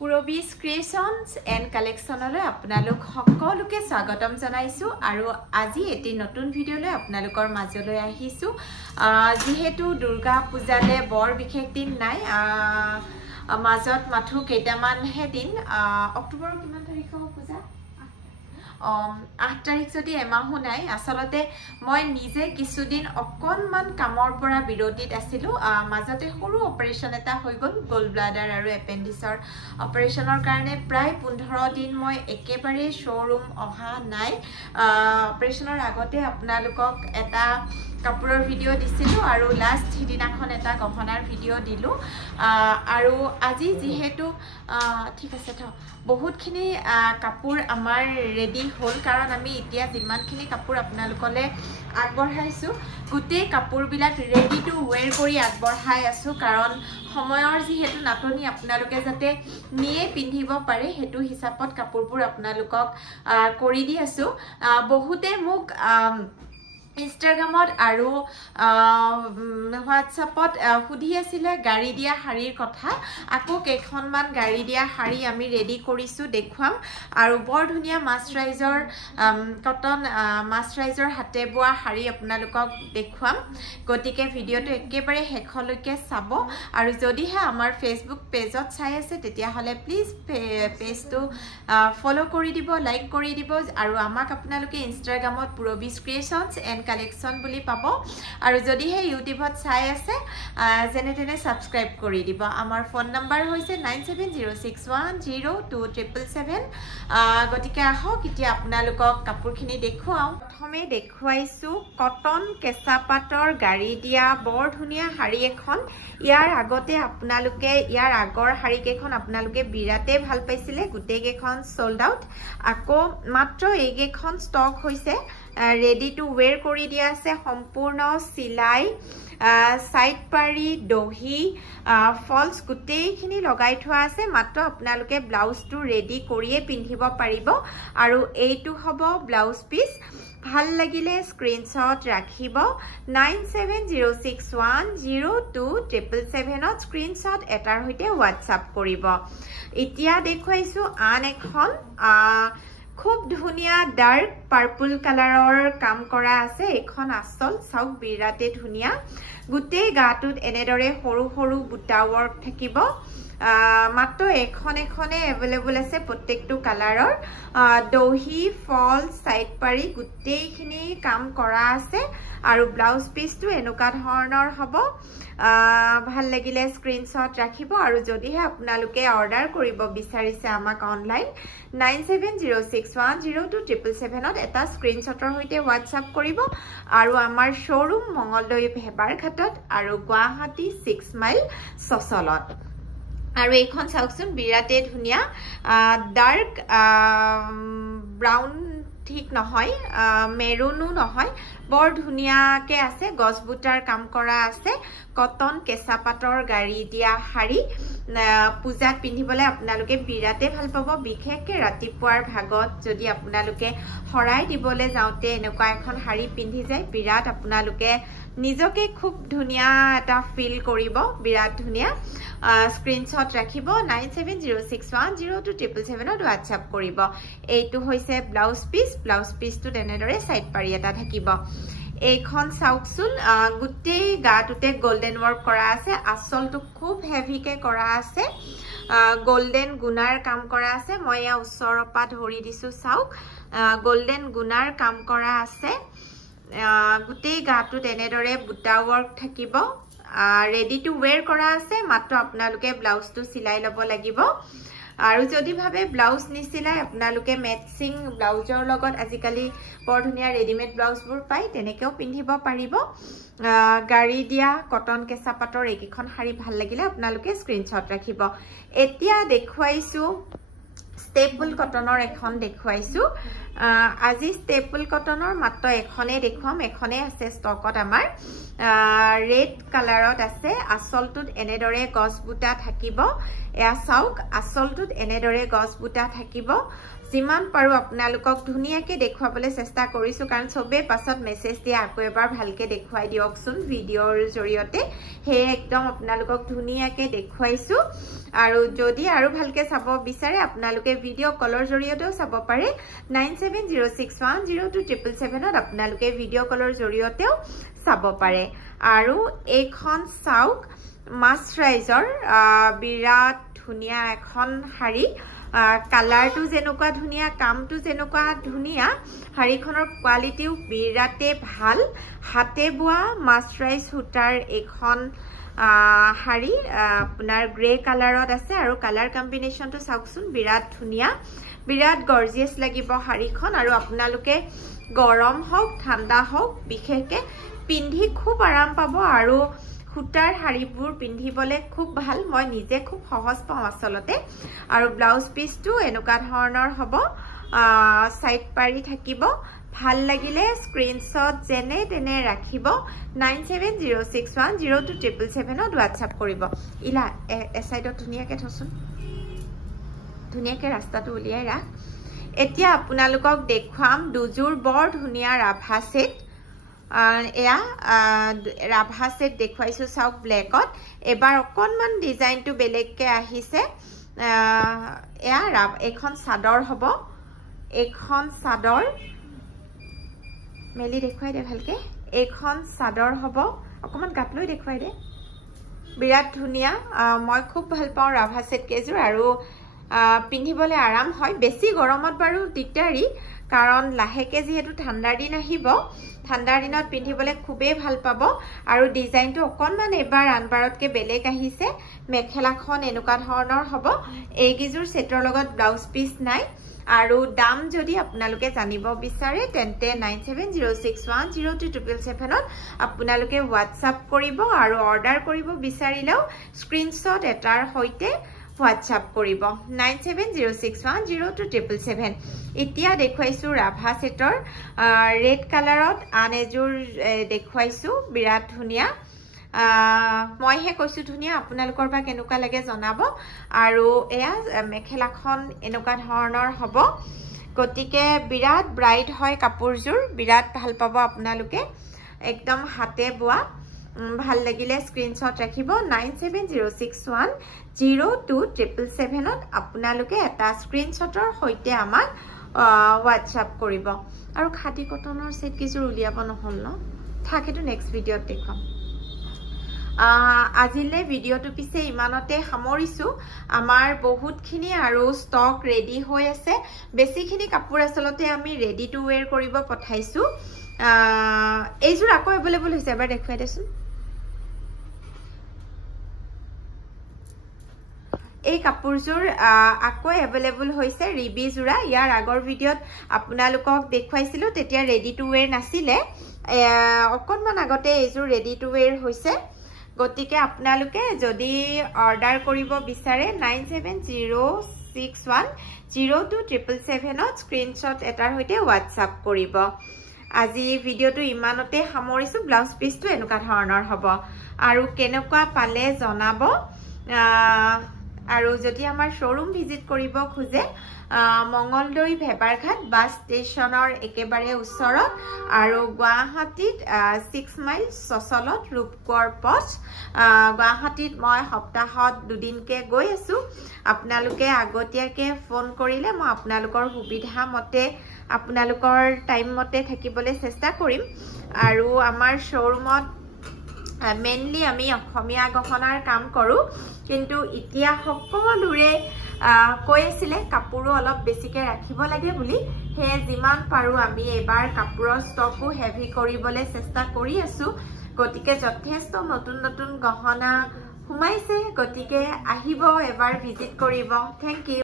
Purobis Creations and Collectionলৈ আপোনালোক সকলোকে স্বাগতম জনাইছো আৰু আজি এটি নতুন ভিডিঅলৈ আপোনালোকৰ মাজলৈ আহিছো যেহেতু দুৰ্গা পূজালে বৰ বিশেষ দিন নাই মাজত মাথু কেইটামান হে দিন অক্টোবৰ কিমান তাৰিখৰ পূজা 8 তাৰিখ যদি এমাহু নাই আসলতে মই নিজে কিছুদিন অকনমান কামৰ পৰা বিৰতিত আছিলো মাজতে সৰু অপাৰেচন এটা হৈ গল গোল ব্লাডাৰ আৰু এপেন্ডিক্সৰ অপাৰেচনৰ কাৰণে প্ৰায় 15 দিন মই একেবাৰে শ্বৰুম অহা নাই অপাৰেচনৰ আগতে আপোনালোকক এটা কাপোৰৰ ভিডিও দিছিলো আৰু লাষ্ট দিনাখন এটা গহনাৰ ভিডিও দিলো আৰু আজি যেহেতু ঠিক আছে থ বহুতখিনি কাপোৰ আমাৰ ৰেডি হল কাৰণ আমি এতিয়া যিমানখিনি কাপোৰ আপোনালোকলে আগবঢ়াইছো গুটেই কাপোৰবিলাক ৰেডি টু ওৱেৰ কৰি আগবঢ়াই আছো কাৰণ সময়ৰ যেহেতু নাটনি আপোনালোকে যাতে নিয়ে পিন্ধিব পাৰে হেতু হিচাপত কাপোৰবোৰ আপোনালোকক কৰি দি আছো বহুতে মোক Instagramত আৰু WhatsAppত খুদি আছিল গাড়ী দিয়া শাৰীৰ কথা আকো কেখনমান গাড়ী দিয়া শাৰী আমি ৰেডি কৰিছো দেখুৱাম আৰু বৰ ধুনিয়া মাস্টাৰাইজৰ কটন মাস্টাৰাইজৰ হাতে বোৱা শাৰী আপোনালোকক দেখুৱাম গতিকে ভিডিওটো একেবাৰে হেখলৈকে চাব আৰু যদিহে আমাৰ Facebook পেজত চাই আছে তেতিয়া হলে প্লিজ পেজটো ফলো কৰি দিব লাইক কৰি দিব আৰু আমাক আপোনালোকে Instagramত Purobis Creations and Collection বুলি পাব আৰু যদি হে ইউটিউবত চাই আছে জেনে তেনে সাবস্ক্ৰাইব কৰি দিব আমাৰ ফোন নম্বৰ হৈছে 9706102777 গতিকে আহক এতিয়া আপোনালোকক কাপোৰখিনি দেখুৱাও প্ৰথমে দেখুৱাইছো কটন কেঁচা পাটৰ গাড়ী দিয়া বৰ ধুনিয়া শাৰী এখন ইয়াৰ আগতে আপোনালোকে ইয়াৰ আগৰ শাৰী কেখন আপোনালোকে বিৰাতে ভাল পাইছিলে গুটেই কেখন সোল্ড আউট আকৌ মাত্ৰ এই কেখন ষ্টক হৈছে ready to wear কৰি দিয়া আছে সম্পূৰ্ণ সিলাই সাইড পাৰি দহি ফলস গুটেইখিনি লগাই থোৱা আছে মাত্ৰ আপোনালোকে ব্লাউজটো ৰেডি কৰিয়ে পিন্ধিব পাৰিব আৰু এইটো হ'ব ব্লাউজ পিস ভাল লাগিলে স্ক্ৰিনশ্বট ৰাখিব 9706102777 ত স্ক্ৰিনশ্বট এটাৰ হৈতে WhatsApp কৰিব এতিয়া দেখুৱাইছো আন এখন খুব ধুনিয়া ডাৰ্ক পাৰ্পল কালাৰৰ কাম কৰা আছে এখন আসল সাউক বিৰাতে ধুনিয়া গুটেই গাটোত এনেদৰে সৰু সৰু বুটা ওয়াৰ্ক থাকিব মাত্ৰ এখনে अवेलेबल আছে প্ৰত্যেকটো কালাৰৰ দহি ফল সাইড পাৰি গুটেইখিনি কাম কৰা আছে আৰু ব্লাউজ পিসটো এনুকা ধৰণৰ হ'ব ভাল লাগিলে স্ক্ৰিনশ্বট ৰাখিব আৰু যদিহে আপোনালোকে অৰ্ডাৰ কৰিব বিচাৰিছে আমাক অনলাইন 9706102777 ত এটা স্ক্ৰিনশ্বটৰ হৈতে WhatsApp কৰিব আৰু আমাৰ শ্বৰুম মঙ্গলদৈ ভেবাৰ ঘাটত আৰু গুৱাহাটী 6 মাইল সচলত আৰু এইখন চাওকচোন বিৰাতে ধুনিয়া ডাৰ্ক ব্ৰাউন ঠিক নহয় মেৰুনো নহয় বৰ ধুনিয়াকে আছে গছবুটাৰ কাম কৰা আছে কটন কেঁচা পাটৰ গাড়ী দিয়া শাৰী পূজাত পিন্ধিবলে আপোনালোকে বিৰাতে ভাল পাব বিশেষকে ৰাতিপুৱাৰ ভাগত যদি আপোনালোকে হৰাই দিবলে যাওতে এনেকুৱা এখন শাৰী পিন্ধি যায় বিৰাট আপোনালোকে নিজকে খুব ধুনিয়া এটা ফিল কৰিব বিৰাট ধুনিয়া স্ক্ৰিনশ্বট ৰাখিব 9706102777 ত WhatsApp কৰিব এইটো হৈছে ব্লাউজ পিসটো তেনেদৰে সাইড পাৰি এটা থাকিব এইখন সাউকসুল গুটেই গাটোতে গোল্ডেন ওয়াৰ্ক কৰা আছে আসলটো খুব হেভিকে কৰা আছে গোল্ডেন গুনাৰ কাম কৰা আছে মই ইয়া উচ্চৰপা ধৰি দিছো সাউক গোল্ডেন গুনাৰ কাম কৰা আছে গুটেই গাটোত এনেদৰে বুটা ওয়াৰ্ক থাকিব ready to wear কৰা আছে মাত্ৰ আপোনালোকে ব্লাউজটো সিলাই লব লাগিব আৰু যদি ভাবে ব্লাউজ নিছিলাই আপোনালোকে ম্যাচিং ব্লাউজৰ লগত আজিকালি বৰ ধুনিয়া ৰেডিমেড ব্লাউজবোৰ পাই তেনেকেও পিন্ধিব পাৰিব গাড়ী দিয়া কটন কেঁচা পাটৰ এইখন শাৰী ভাল লাগিলে আপোনালোকে স্ক্ৰিনশ্বট ৰাখিব এতিয়া দেখুৱাইছো স্টেপল কটনৰ এখন দেখুৱাইছো আজি ষ্টেপল কটনৰ মাত্ৰ এখনে দেখুৱাম এখনে আছে ষ্টকত আমাৰ ৰেড কালাৰত আছে আসলটোত এনেদৰে গছ বুটা থাকিব এয়া চাওক আসলটোত এনেদৰে গছ বুটা থাকিব যিমান পাৰো আপোনালোকক ধুনিয়াকে দেখুৱাবলৈ চেষ্টা কৰিছো কাৰণ সবে পাছত মেছেজ দিয়া আকৌ এবাৰ ভালকে দেখুৱাই দিয়কচোন ভিডিঅ'ৰ জৰিয়তে হে একদম আপোনালোকক ধুনিয়াকে দেখুৱাইছো আৰু যদি আৰু ভালকে চাব বিচাৰে আপোনালোকে ভিডিঅ' কলৰ জৰিয়তেও চাব পাৰে 9706102777 ত আপোনালোকে ভিডিঅ' কলৰ জৰিয়তেও চাব পাৰে আৰু এইখন চাওক মাছৰাইজৰ বিৰাট ধুনিয়া এখন শাৰী কালাৰটো যেনেকুৱা ধুনিয়া কামটো যেনেকুৱা ধুনিয়া শাৰীখনৰ কোৱালিটিও বিৰাটে ভাল হাতে বোৱা মাছৰাইজ সূতাৰ এখন শাৰী আপোনাৰ গ্ৰে কালাৰত আছে আৰু কালাৰ কম্বিনেশনটো চাওকচোন বিৰাট ধুনিয়া বিৰাট গৰ্জিয়াস লাগিব শাৰীখন আৰু আপোনালোকে গৰম হওক ঠাণ্ডা হওক বিশেষকে পিন্ধি খুব আৰাম পাব আৰু সূতাৰ শাৰীবোৰ পিন্ধিবলে খুব ভাল মই নিজে খুব সহজ পাওঁ আসলতে আৰু ব্লাউজ পিসটো এনেকুৱা ধৰণৰ হ'ব সাইড পাৰি থাকিব ভাল লাগিলে স্ক্ৰিনশ্বট যেনে তেনে ৰাখিব 9706102777 ত WhatsApp কৰিব ইলা এ সাইডত ধুনিয়াকে থচোন ধুনিয়াকে ৰাস্তাটো উলিয়াই ৰাখ এতিয়া আপোনালোকক দেখুৱাম দুজোৰ বৰ ধুনিয়া ৰাভা সেট এয়া ৰাভা সেট দেখুৱাইছো চাওক ব্ল্যাকত এবাৰ অকনমান ডিজাইনটো বেলেগকে আহিছে এয়া এখন চাদৰ হ'ব এখন চাদৰ মেলি দেখুৱাই দে ভালকে এখন চাদৰ হ'ব অকমান গাত লৈ দেখুৱাই দে বিৰাট ধুনিয়া মই খুব ভাল পাওঁ ৰাভা সেট কেজুৰ আৰু পিন্ধিবলে আৰাম হয় বেছি গৰমত বাৰু দিগদাৰি কাৰণ লাহেকে যেহেতু ঠাণ্ডাৰ দিন আহিব ঠাণ্ডাৰ দিনত পিন্ধিবলে খুবেই ভাল পাব আৰু ডিজাইনটো অকনমান এবাৰ আনবাৰতকে বেলেগ আহিছে মেখেলাখন এনেকুৱা ধৰণৰ হ'ব এই গিজুৰ সেটৰ লগত ব্লাউজ পিস নাই আৰু দাম যদি আপোনালোকে জানিব বিচাৰে তেন্তে 9706102777 ত আপোনালোকে WhatsApp কৰিব আৰু অৰ্ডাৰ কৰিব বিচাৰিলেও স্ক্ৰিনশ্বট এটাৰ হৈতে WhatsApp কৰিব 9706102777 এতিয়া দেখুৱাইছো ৰাভা সেটৰ ৰেড কালাৰত আন এজোৰ দেখুৱাইছো বিৰাট ধুনিয়া মই হে কৈছো ধুনিয়া আপোনালোকৰ বা কেনেকুৱা লাগে জনাব আৰু এয়া মেখেলাখন এনেকুৱা ধৰণৰ হ'ব গতিকে বিৰাট ব্ৰাইট হয় কাপোৰজোৰ বিৰাট ভাল পাব আপোনালোকে একদম হাতে বোৱা ভাল লাগিলে স্ক্ৰিনশ্বট ৰাখিব 9706102777 ত আপোনালোকে এটা স্ক্ৰিনশ্বটৰ হৈতে আমাক WhatsApp কৰিব আৰু খাটি কটনৰ সেট কিজোৰ উলিয়াব নহল ন থাকেটো নেক্সট ভিডিঅত দেখুৱাম আজিলে ভিডিঅটো পিছে ইমানতে সামৰিছো আমাৰ বহুতখিনি আৰু ষ্টক ৰেডি হৈ আছে বেছিখিনি কাপোৰ আসলতে আমি ৰেডি টু ওয়্যাৰ কৰিব পঠাইছো এইজোৰ আকৌ अवेलेबल হৈছে এবাৰ দেখুৱাই দেচোন এই কাপোৰজোৰ আকৌ अवेलेबल হৈছে ৰিবি জোৰা ইয়াৰ আগৰ ভিডিঅত আপোনালোকক দেখুৱাইছিলো তেতিয়া ৰেডি টু ওয়্যাৰ নাছিলে অকনমান আগতে এইজোৰ ৰেডি টু ওয়্যাৰ হৈছে গতিকে আপোনালোকে যদি অৰ্ডাৰ কৰিব বিচাৰে 9706102777 ত স্ক্ৰিনশ্বট এটাৰ হৈতে WhatsApp কৰিব আজি ভিডিঅটো ইমানতে সামৰিছো ব্লাউজ পিসটো এনেকুৱা ধৰণৰ হ'ব আৰু কেনেকুৱা পালে জনাব আৰু যদি আমাৰ শোৰুম ভিজিট কৰিব খুজে মঙ্গলদৈ ভেবাৰঘাট বাস ষ্টেচনৰ একেবাৰে ওচৰত আৰু গুৱাহাটীত 6 মাইল সচলত ৰূপকোঁৱৰ পথ গুৱাহাটীত মই সপ্তাহত দুদিনকে গৈ আছো আপোনালোকে আগতীয়াকে ফোন কৰিলে মই আপোনালোকৰ সুবিধা মতে আপোনালোকৰ টাইম মতে থাকিবলৈ চেষ্টা কৰিম আৰু আমাৰ শোৰুমত মেইনলি আমি অসমীয়া গহনাৰ কাম কৰো কিন্তু ইতিয়া সকলোৰে কৈ আছিলে কাপোৰো অলপ বেছিকে ৰাখিব লাগে বুলি হে যিমান পাৰো আমি এবাৰ কাপোৰৰ ষ্টকো হেভি কৰিবলৈ চেষ্টা কৰি আছো গতিকে যথেষ্ট নতুন নতুন গহনা হুমাইছে গতিকে আহিব এবাৰ ভিজিট কৰিব থ্যাংক ইউ